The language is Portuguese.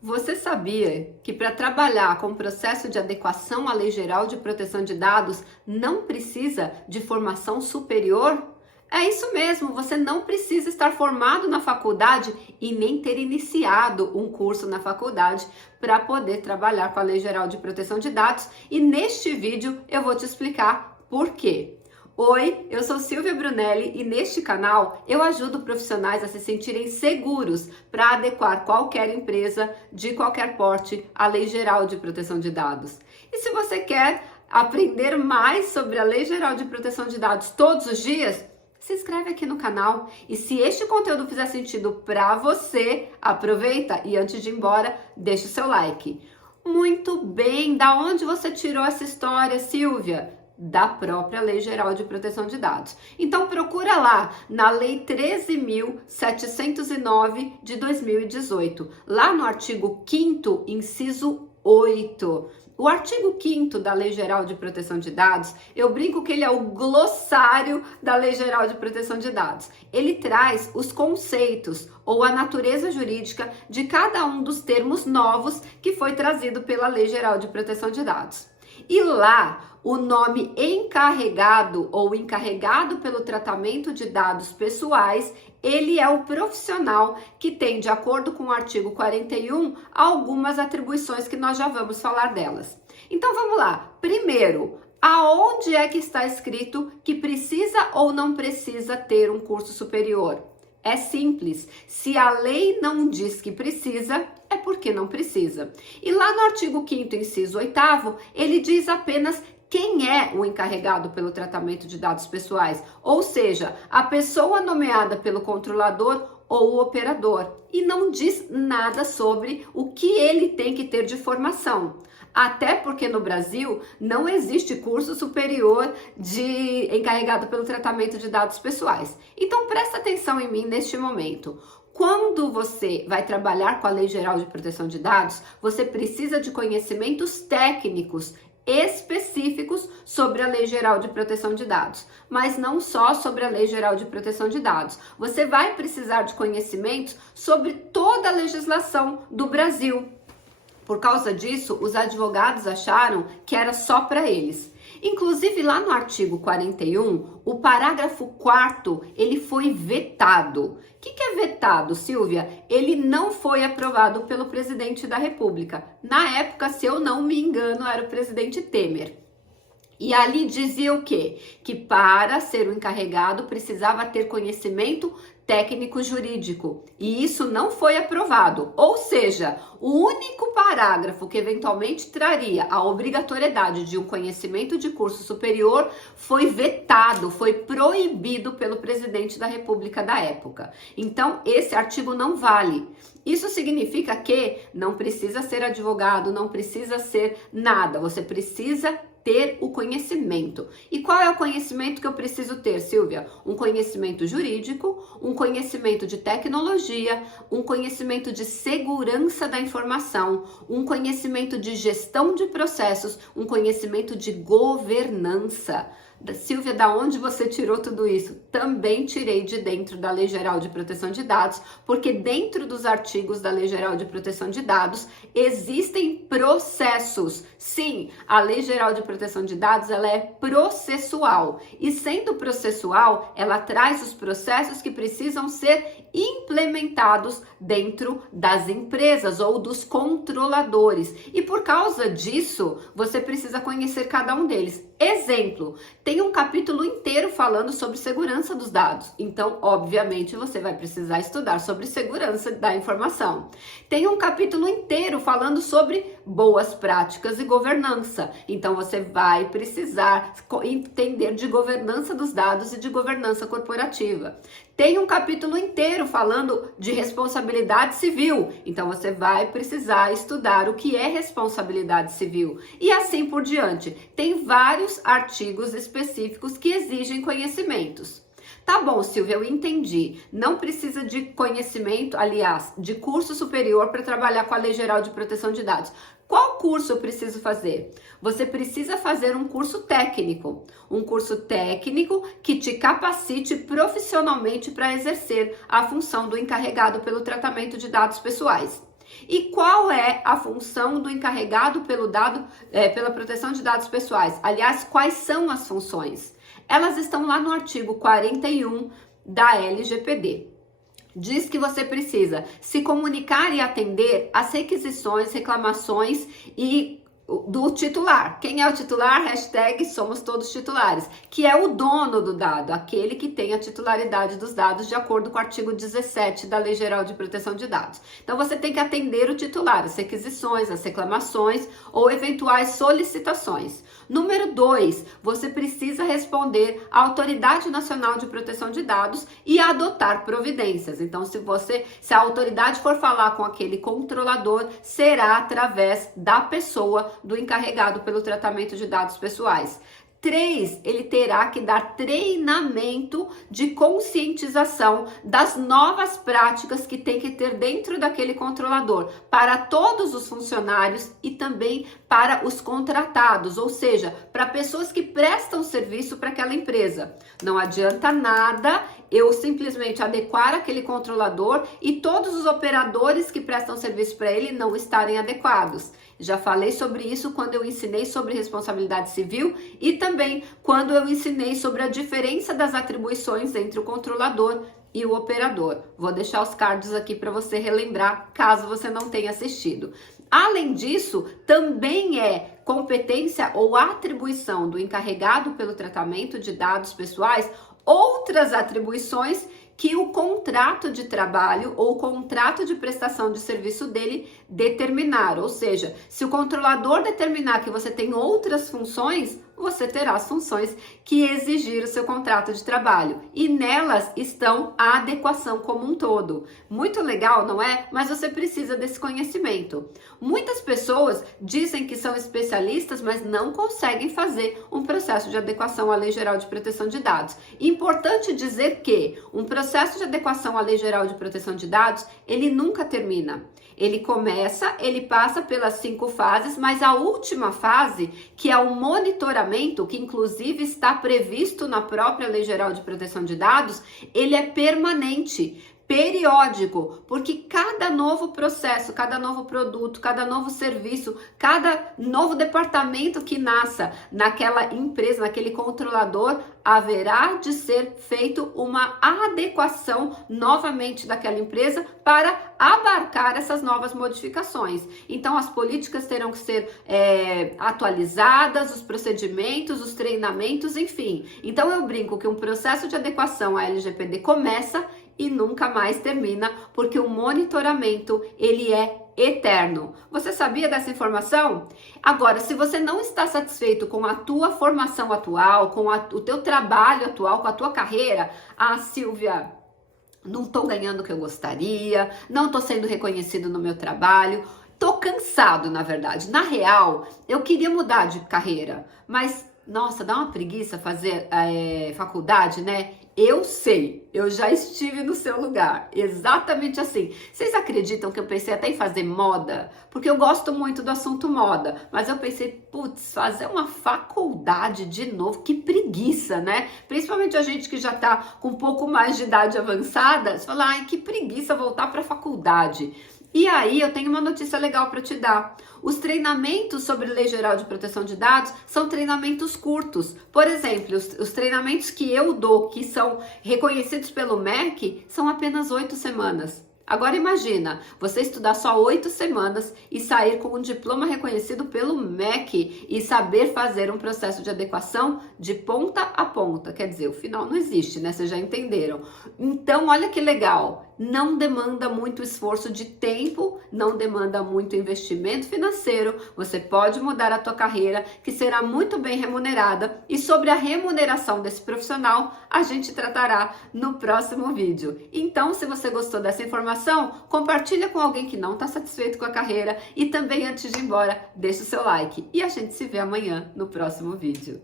Você sabia que para trabalhar com o processo de adequação à Lei Geral de Proteção de Dados não precisa de formação superior? É isso mesmo, você não precisa estar formado na faculdade e nem ter iniciado um curso na faculdade para poder trabalhar com a Lei Geral de Proteção de Dados, e neste vídeo eu vou te explicar por quê. Oi, eu sou Silvia Brunelli e neste canal eu ajudo profissionais a se sentirem seguros para adequar qualquer empresa de qualquer porte à Lei Geral de Proteção de Dados. E se você quer aprender mais sobre a Lei Geral de Proteção de Dados todos os dias, se inscreve aqui no canal. E se este conteúdo fizer sentido para você, aproveita e antes de ir embora, deixa o seu like. Muito bem, da onde você tirou essa história, Silvia? Da própria Lei Geral de Proteção de Dados. Então procura lá na Lei 13.709 de 2018, lá no artigo 5º, inciso 8. O artigo 5º da Lei Geral de Proteção de Dados, eu brinco que ele é o glossário da Lei Geral de Proteção de Dados. Ele traz os conceitos ou a natureza jurídica de cada um dos termos novos que foi trazido pela Lei Geral de Proteção de Dados. E lá, o nome encarregado ou encarregado pelo tratamento de dados pessoais, ele é o profissional que tem, de acordo com o artigo 41, algumas atribuições que nós já vamos falar delas. Então vamos lá. Primeiro, aonde é que está escrito que precisa ou não precisa ter um curso superior? É simples, se a lei não diz que precisa, é porque não precisa. E lá no artigo 5º, inciso 8º, ele diz apenas quem é o encarregado pelo tratamento de dados pessoais, ou seja, a pessoa nomeada pelo controlador ou o operador, e não diz nada sobre o que ele tem que ter de formação. Até porque no Brasil não existe curso superior de encarregado pelo tratamento de dados pessoais. Então presta atenção em mim neste momento. Quando você vai trabalhar com a Lei Geral de Proteção de Dados, você precisa de conhecimentos técnicos específicos sobre a Lei Geral de Proteção de Dados, mas não só sobre a Lei Geral de Proteção de Dados. Você vai precisar de conhecimentos sobre toda a legislação do Brasil. Por causa disso, os advogados acharam que era só para eles. Inclusive, lá no artigo 41, o parágrafo 4º, ele foi vetado. O que é vetado, Silvia? Ele não foi aprovado pelo presidente da República. Na época, se eu não me engano, era o presidente Temer. E ali dizia o quê? Que para ser o encarregado precisava ter conhecimento técnico jurídico. E isso não foi aprovado. Ou seja, o único parágrafo que eventualmente traria a obrigatoriedade de um conhecimento de curso superior foi vetado, foi proibido pelo presidente da República da época. Então, esse artigo não vale. Isso significa que não precisa ser advogado, não precisa ser nada. Você precisa ter o conhecimento. E qual é o conhecimento que eu preciso ter, Silvia? Um conhecimento jurídico, um conhecimento de tecnologia, um conhecimento de segurança da informação, um conhecimento de gestão de processos, um conhecimento de governança. Silvia, da onde você tirou tudo isso? Também tirei de dentro da Lei Geral de Proteção de Dados, porque dentro dos artigos da Lei Geral de Proteção de Dados existem processos. Sim, a Lei Geral de Proteção de Dados, ela é processual. E sendo processual, ela traz os processos que precisam ser implementados dentro das empresas ou dos controladores. E por causa disso, você precisa conhecer cada um deles. Exemplo, tem um capítulo inteiro falando sobre segurança dos dados. Então, obviamente, você vai precisar estudar sobre segurança da informação. Tem um capítulo inteiro falando sobre boas práticas e governança. Então, você vai precisar entender de governança dos dados e de governança corporativa. Tem um capítulo inteiro falando de responsabilidade civil. Então, você vai precisar estudar o que é responsabilidade civil. E assim por diante. Tem vários artigos específicos que exigem conhecimentos. Tá bom, Silvia, eu entendi. Não precisa de conhecimento, aliás, de curso superior para trabalhar com a Lei Geral de Proteção de Dados. Qual curso eu preciso fazer? Você precisa fazer um curso técnico que te capacite profissionalmente para exercer a função do encarregado pelo tratamento de dados pessoais. E qual é a função do encarregado pela proteção de dados pessoais? Aliás, quais são as funções? Elas estão lá no artigo 41 da LGPD. Diz que você precisa se comunicar e atender às requisições, reclamações do titular. Quem é o titular? Hashtag somos todos titulares, que é o dono do dado, aquele que tem a titularidade dos dados de acordo com o artigo 17 da Lei Geral de Proteção de Dados. Então você tem que atender o titular, as requisições, as reclamações ou eventuais solicitações. Número 2, você precisa responder à Autoridade Nacional de Proteção de Dados e adotar providências. Então, se a autoridade for falar com aquele controlador, será através da pessoa do encarregado pelo tratamento de dados pessoais. 3, ele terá que dar treinamento de conscientização das novas práticas que tem que ter dentro daquele controlador para todos os funcionários e também para os contratados, ou seja, para pessoas que prestam serviço para aquela empresa. Não adianta nada eu simplesmente adequar aquele controlador e todos os operadores que prestam serviço para ele não estarem adequados. Já falei sobre isso quando eu ensinei sobre responsabilidade civil e também quando eu ensinei sobre a diferença das atribuições entre o controlador e o operador. Vou deixar os cards aqui para você relembrar, caso você não tenha assistido. Além disso, também é competência ou atribuição do encarregado pelo tratamento de dados pessoais outras atribuições que o contrato de trabalho ou contrato de prestação de serviço dele determinar. Ou seja, se o controlador determinar que você tem outras funções, você terá as funções que exigir o seu contrato de trabalho. E nelas estão a adequação como um todo. Muito legal, não é? Mas você precisa desse conhecimento. Muitas pessoas dizem que são especialistas, mas não conseguem fazer um processo de adequação à Lei Geral de Proteção de Dados. Importante dizer que um processo de adequação à Lei Geral de Proteção de Dados, ele nunca termina. Ele começa, ele passa pelas 5 fases, mas a última fase, que é o monitoramento, que inclusive está previsto na própria Lei Geral de Proteção de Dados, ele é permanente, periódico, porque cada novo processo, cada novo produto, cada novo serviço, cada novo departamento que nasça naquela empresa, naquele controlador, haverá de ser feito uma adequação novamente daquela empresa para abarcar essas novas modificações. Então, as políticas terão que ser atualizadas, os procedimentos, os treinamentos, enfim. Então, eu brinco que um processo de adequação à LGPD começa e nunca mais termina, porque o monitoramento, ele é eterno. Você sabia dessa informação? Agora, se você não está satisfeito com a tua formação atual, com o teu trabalho atual, com a tua carreira, Silvia, não estou ganhando o que eu gostaria, não estou sendo reconhecido no meu trabalho, estou cansado, na verdade. Na real, eu queria mudar de carreira, mas, nossa, dá uma preguiça fazer faculdade, né? Eu sei, eu já estive no seu lugar, exatamente assim. Vocês acreditam que eu pensei até em fazer moda? Porque eu gosto muito do assunto moda, mas eu pensei, putz, fazer uma faculdade de novo, que preguiça, né? Principalmente a gente que já tá com um pouco mais de idade avançada, você fala, ai, que preguiça voltar para a faculdade. E aí, eu tenho uma notícia legal para te dar. Os treinamentos sobre Lei Geral de Proteção de Dados são treinamentos curtos. Por exemplo, os treinamentos que eu dou, que são reconhecidos pelo MEC, são apenas 8 semanas. Agora imagina, você estudar só 8 semanas e sair com um diploma reconhecido pelo MEC e saber fazer um processo de adequação de ponta a ponta. Quer dizer, o final não existe, né? Vocês já entenderam. Então, olha que legal. Não demanda muito esforço de tempo, não demanda muito investimento financeiro. Você pode mudar a tua carreira, que será muito bem remunerada. E sobre a remuneração desse profissional, a gente tratará no próximo vídeo. Então, se você gostou dessa informação, compartilha com alguém que não está satisfeito com a carreira. E também, antes de ir embora, deixa o seu like. E a gente se vê amanhã no próximo vídeo.